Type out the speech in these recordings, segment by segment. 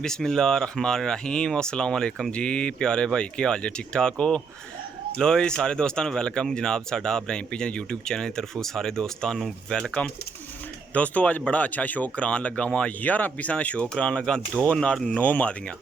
बिस्मिल्लाहिर्रहमानिर्रहीम अस्सलाम वालेकुम जी प्यारे भाई की हाल जे ठीक ठाक हो। लो जी सारे दोस्तों वैलकम जनाब साडा इब्राहिम पिजन यूट्यूब चैनल की तरफों सारे दोस्तों वैलकम। दोस्तों अज बड़ा अच्छा शो करान लगा वा 11 पीसा का शो करान लगा 2 नर 9 मादियाँ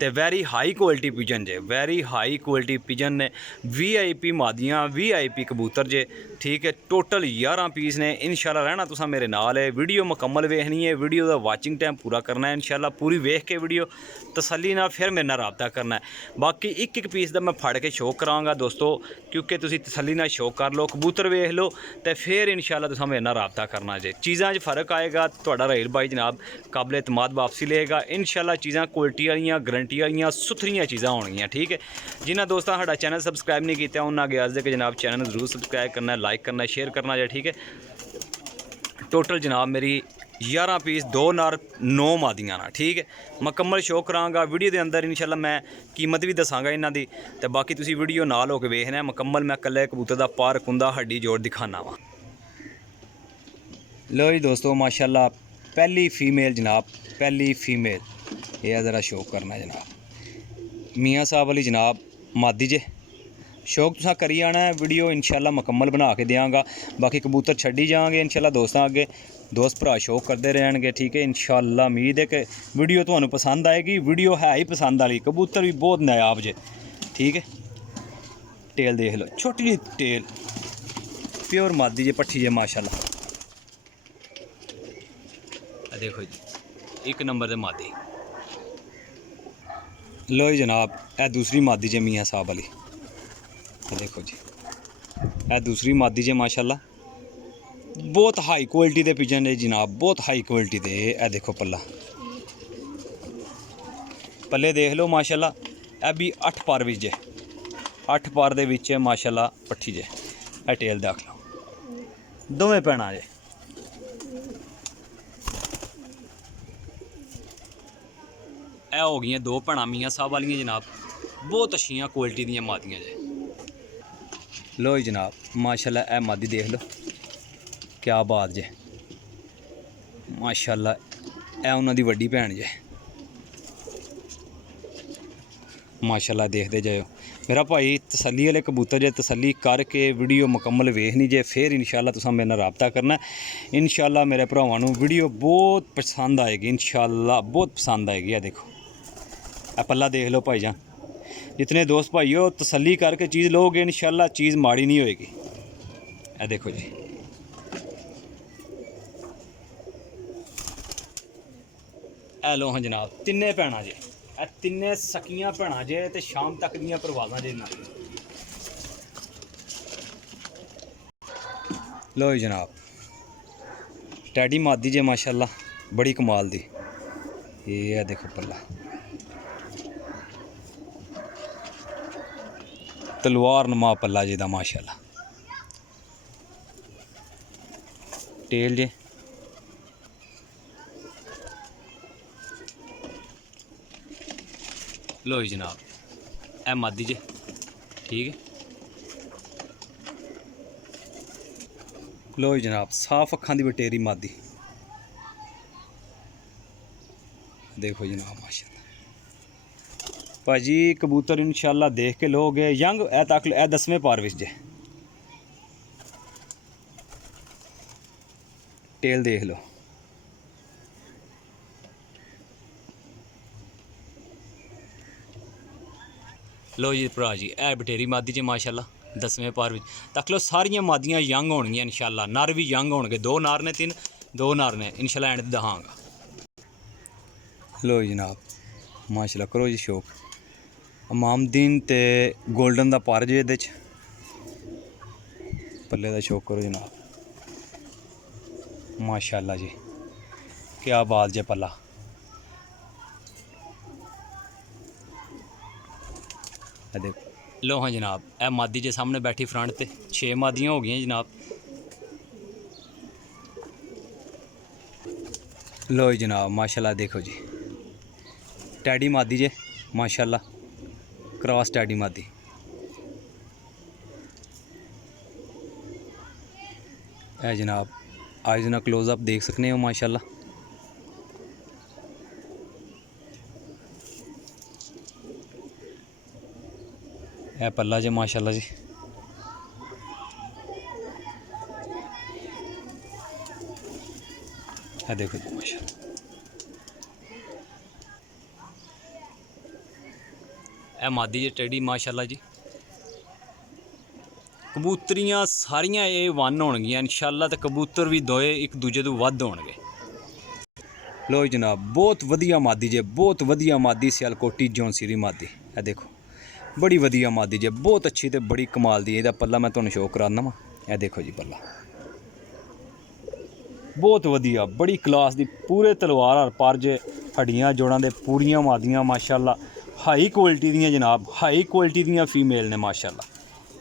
ते वेरी हाई क्वालिटी पिजन जे वेरी हाई क्वालिटी पिजन ने VIP मादियाँ VIP कबूतर जे ठीक है। टोटल 11 पीस ने इंशाल्लाह रहना तुसा मेरे नाल है। वीडियो मुकम्मल वेखनी है, वीडियो का वाचिंग टाइम पूरा करना है इंशाल्लाह पूरी वेख के वीडियो तसल्ली ना फिर मेरे नाल राबता करना है। बाकी एक एक पीस का मैं फड़ के शो कराँगा दोस्तों क्योंकि तुसी तसल्ली ना शो कर लो कबूतर वेख लो तो फिर इंशाल्लाह तुसा मेरे नाल राबता करना जे। चीज़ां फ़र्क आएगा तुहाडा राहिल भाई जनाब काबिल एतमाद वापसी लेगा इंशाल्लाह। चीज़ां क्वालिटी वालियां गारंटी वालियां सुथरियां चीज़ां होणगियां ठीक है। जिन्हां दोस्तां साडा चैनल सबसक्राइब नहीं किया उन्हां अगे अर्ज़ है कि जनाब चैनल जरूर सबसक्राइब करना है, लाइक करना है, शेयर करना है ठीक है। टोटल जनाब मेरी 11 पीस 2 नर 9 मादियाँ ना ठीक है। मुकम्मल शो कराँगा वीडियो के अंदर इंशाल्लाह मैं कीमत भी दसांगा इन्हां दी ते बाकी तुसी वीडियो नाल होके वेखना है मुकम्मल। मैं कल्ले कबूतर दा पार कुंदा हड्डी जोड़ दिखाना वा। लो जी दोस्तों माशाल्लाह पहली फीमेल जनाब पहली फीमेल ये ज़रा शो करना जनाब मियाँ साहब वाली जनाब मादी जे शौक तुसा करी आना है वीडियो इंशाल्लाह मुकम्मल बना के देंगा। बाकी कबूतर छड्डी जाएंगे इंशाल्लाह दोस्तों अगे दोस्त भरा शौक करते रहेंगे ठीक है इंशाल्लाह। उम्मीद है कि वीडियो तुहानू पसंद आएगी। वीडियो है ही पसंद वाली कबूतर भी बहुत नायाब जे ठीक है। टेल देख लो छोटी जी टेल प्योर मादी जे पट्ठी जे माशाल्लाह देखो जी एक नंबर दे मादी। लो जी जनाब ए दूसरी मादी जे मियाँ साहब वाली देखो जी ए दूसरी मादी जे माशाल्लाह बहुत हाई क्वालिटी दे पिजन है जनाब बहुत हाई क्वालिटी दे। ए देखो पल्ला पल्ले देख लो माशाल्लाह ए भी 8 पार विच जे 8 पार दे विच माशाल्लाह पट्ठी जे। ए टेल देख लो दोवें भैणां जे ए हो गई 2 भैणां मियाँ साहब वालियां जनाब बहुत अच्छियां क्वालिटी दियां मादियां जे। लो जी जनाब माशाल्लाह ए मादी देख लो क्या बात जे माशाल्लाह ए उन्हां दी वड्डी भैन जे माशाल्लाह देखते जाओ मेरा भाई तसल्ली वाले कबूतर जे तसल्ली करके वीडियो मुकम्मल वेखनी जे फिर इंशाल्लाह तुसां मेरे नाल राबता करना इंशाल्लाह। मेरे भरावां नूं वीडियो बहुत पसंद आएगी इंशाल्लाह बहुत पसंद आएगी। आ देखो ए पल्ला देख लो भाईजान जितने दोस्त भाई हो तसल्ली करके चीज़ लोगे इंशाल्लाह चीज़ माड़ी नहीं होएगी। ए देखो जी ए लो हाँ जनाब तिन्ने भैणां जे ए तिन्ने सकियां भैणां जे ते शाम तक दियां परवाज़ां जे नाल। लो जी जनाब टैडी मादी जे माशाल्लाह बड़ी कमाल दी ये देखो पल्ला तलवार नुमा पल्ला जी दा माशाल्लाह। टेल जे लो जी जनाब ए मादी जे ठीक है। लो जी जनाब साफ अखां दी बटेरी मादी देखो जनाब माशाल्लाह। भाजी कबूतर इंशाल्लाह देख के लोगे यंग ए तक ए 10वें पार विच जे। टेल देख लो लो जी भरा जी ए बटेरी मादी जे माशाल्लाह 10वें पार विच तक लो सारियां मादियां यंग होणगियां इंशाल्लाह। नर भी यंग होणगे 2 नर ने 2 नर ने इंशाल्लाह एंड दहांगा। लो जनाब माशाल्लाह करो जी शौक इमामदीन ते गोल्डन दा पार जे इहदे च पल्ले दा शौक करो जनाब माशाल्लाह जी क्या बात जे पल्ला। देखो लो हाँ जनाब ए मादी जे सामने बैठी फ्रंट ते 6 मादियाँ हो गई जनाब। लो जी जनाब माशाल्लाह देखो जी टैडी मादी जे माशाल्लाह क्रॉस टैडी मादी है जनाब। आज ना क्लोज़अप देख सकते हो माशाल्लाह ਇਹ ਪੱਲਾ ਜੇ माशाल्लाह जी। ਇਹ देखो जी माशाल्लाह। ਇਹ मादी जे टेडी माशाल्लाह जी। कबूतरियां सारियां A1 होणगियां इंशाअल्लाह, तो कबूतर भी दोए एक दूजे तो वध होणगे। लो जनाब बहुत वधिया मादी जे, बहुत वधिया मादी सियालकोटी जौनसी दी मादी। ये देखो बड़ी वधिया मादी जे, बहुत अच्छी तो बड़ी कमाल दी। इहदा पल्ला मैं तुहानूं शो कराना वा। ये देखो जी पल्ला बहुत वधिया बड़ी क्लास दी, पूरे तलवार हर पर जे, हड्डियां जोड़ां दे पूरियां मादियां माशाअल्लाह। हाई क्वालिटी दियां जनाब, हाई क्वालिटी दियां फीमेल ने माशाअल्लाह,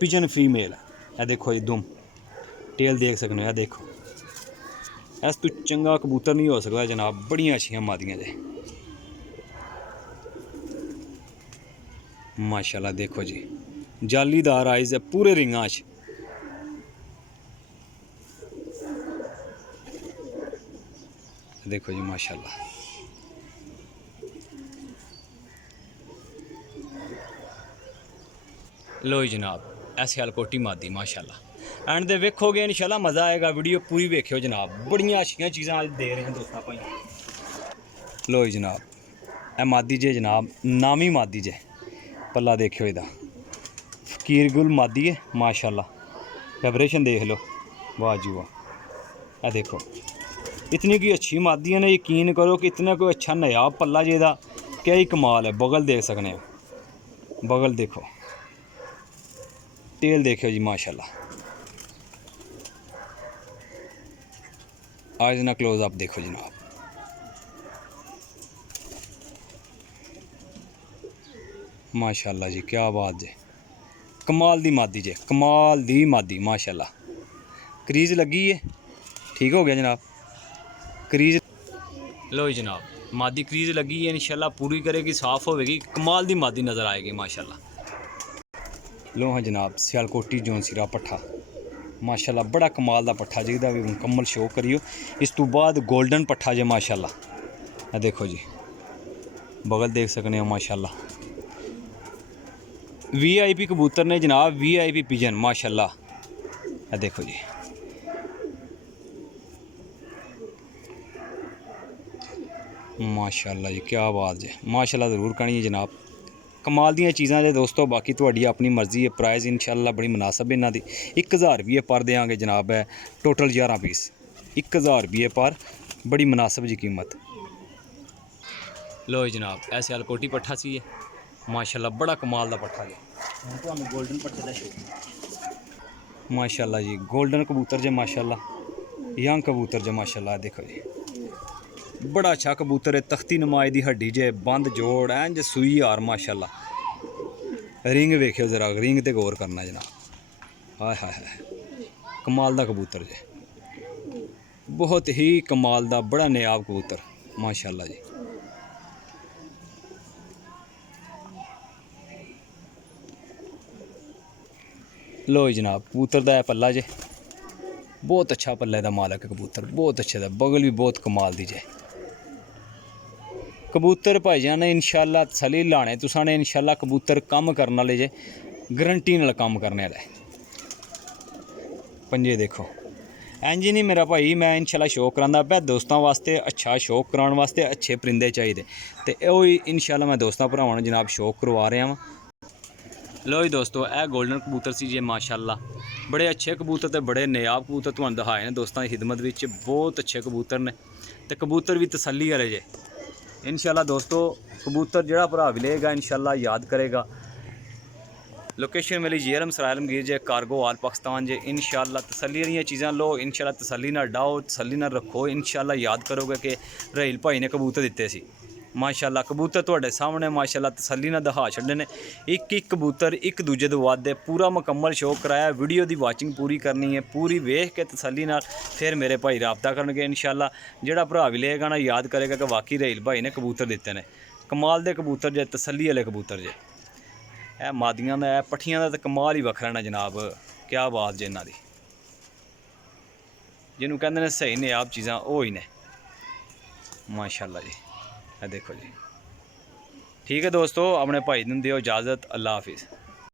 पिजन फीमेल। ये देखो जी दुम टेल देख सकते हो। देखो इस तो चंगा कबूतर नहीं हो सकता जनाब, बड़ियां अच्छियां मादियां जे माशाल्लाह। देखो जी जालीदार आइज है पूरे रिंगां च। देखो जी माशाल्लाह। लो जी जनाब ऐ सियालकोटी मादी माशाल्लाह। एंड दे वेखोगे इंशाल्लाह मज़ा आएगा, वीडियो पूरी वेखियो जनाब। बड़ियां अच्छियां चीज़ां अज दे रहे हैं दोस्तों भाई। लो जी जनाब ए मादी जे जनाब, नामी मादी जे। पल्ला देखियो इहदा फकीर गुल मादी है माशाल्लाह। वाइब्रेशन देख लो, वाह जी वाह। ए देखो इतनी की अच्छी मादियां ने, यकीन करो कि इतना कोई अच्छा नायाब पल्ला जेदा क्या ही कमाल है। बगल देख सकने हो, बगल देखो, टेल देखियो जी माशाल्लाह। आज ना क्लोज अप देखो जनाब, माशाल्लाह जी क्या बात जे, कमाल दी मादी जे, कमाल दी मादी माशाल्लाह। क्रीज लगी है, ठीक हो गया जनाब क्रीज। लो जनाब मादी क्रीज लगी है, इंशाल्लाह पूरी करेगी, साफ़ होगी, कमाल दी मादी नज़र आएगी माशाल्लाह। लो हाँ जनाब सियालकोटी जौनसीरा पट्ठा माशाल्लाह, बड़ा कमाल दा पट्ठा जिहदा भी मुकम्मल शो करियो। इस तो बाद गोल्डन पट्ठा जे माशाल्लाह। देखो जी बगल देख सकने हो माशाल्लाह। VIP कबूतर ने जनाब, VIP पिजन माशाल्लाह। देखो जी माशाल्लाह जी क्या बात है, माशाल्लाह ज़रूर करनी है जनाब। कमाल दियां चीज़ां जे दोस्तों, बाकी तुहाडी अपनी मर्जी है। प्राइस इंशाल्लाह बड़ी मुनासिब इन्हां दी 1000 रुपये पर देंगे जनाब। है टोटल 11 पीस 1000 रुपये पर, बड़ी मुनासिब जी कीमत। लो जनाब ऐ सियालकोटी पट्ठा सी है माशाल्लाह, बड़ा कमाल दा पट्ठा है। तुहानूं गोल्डन पट्ठे दा शो माशाल्लाह जी, गोल्डन कबूतर जे माशाल्लाह, यंग कबूतर जे माशाल्लाह। देखो जी बड़ा अच्छा कबूतर है, तख्ती नमाज दी हड्डी जे, बंद जोड़ इंज सूई यार माशाल्लाह। रिंग वेखियो जरा, रिंग ते गौर करना जनाब। हाय हाय हाय कमाल दा कबूतर जे, बहुत ही कमाल दा बड़ा नायाब कबूतर माशाल्लाह जी। लो जनाब कबूतर दा पल्ला जे, बहुत अच्छा पल्ले दा मालक है कबूतर, बहुत अच्छे दा, बगल भी बहुत कमाल दी जे। कबूतर भाईजान ने इंशाल्लाह तसली लाने तुसां ने, इंशाल्लाह कबूतर कम करने वाले जे, गारंटी नाल कम करने वाले। पंजे देखो इंज नहीं मेरा भाई, मैं इंशाल्लाह शौक करांदा पे दोस्तों वास्ते, अच्छा शौक कराने वास्ते अच्छे परिंदे चाहिए, तो इंशाल्लाह मैं दोस्तों भरावां जनाब शौक करवा रहा वां। लो जी दोस्तों ए गोल्डन कबूतर सी जे माशाल्लाह, बड़े अच्छे कबूतर ते बड़े नायाब कबूतर तुहानूं दिखाए ने दोस्तों की खिदमत विच। बहुत अच्छे कबूतर ने, ते कबूतर भी तसल्ली वाले जे इंशाल्लाह दोस्तों। कबूतर जिहड़ा भरा भी लेगा इंशाल्लाह याद करेगा। लोकेशन मेरी JLM सराय आलमगीर जे, कार्गो आल पाकिस्तान जे। इंशाल्लाह तसल्ली वाली चीज़ां लो, इंशाल्लाह तसल्ली नाल डाओ, तसल्ली नाल रखो। इंशाल्लाह याद करोगे कि रहील भाई ने कबूतर दिते सी माशाल्लाह। कबूतर तुहाडे सामने माशाल्लाह तसल्ली नाल दिखा छड्डे ने, एक एक कबूतर एक दूजे तो वध है। पूरा मुकम्मल शौक कराया, वीडियो की वाचिंग पूरी करनी है, पूरी वेख के तसल्ली नाल फिर मेरे भाई राबता करनगे इंशाल्लाह। जिहड़ा भरा भी लेगा ना याद करेगा कि वाकई रहील भाई ने कबूतर दिते ने, कमाल दे कबूतर जे, तसल्ली वाले कबूतर जे। ए मादियां दा पट्ठियां दा तो कमाल ही वखरा ना जनाब, क्या बात जे इन्हां दी, जिन्होंने कहते हैं सही नायाब चीज़ां वो ही ने माशाल्लाह जी। देखो जी ठीक है दोस्तों, अपने भाई नूं दिओ इजाज़त, अल्लाह हाफिज़।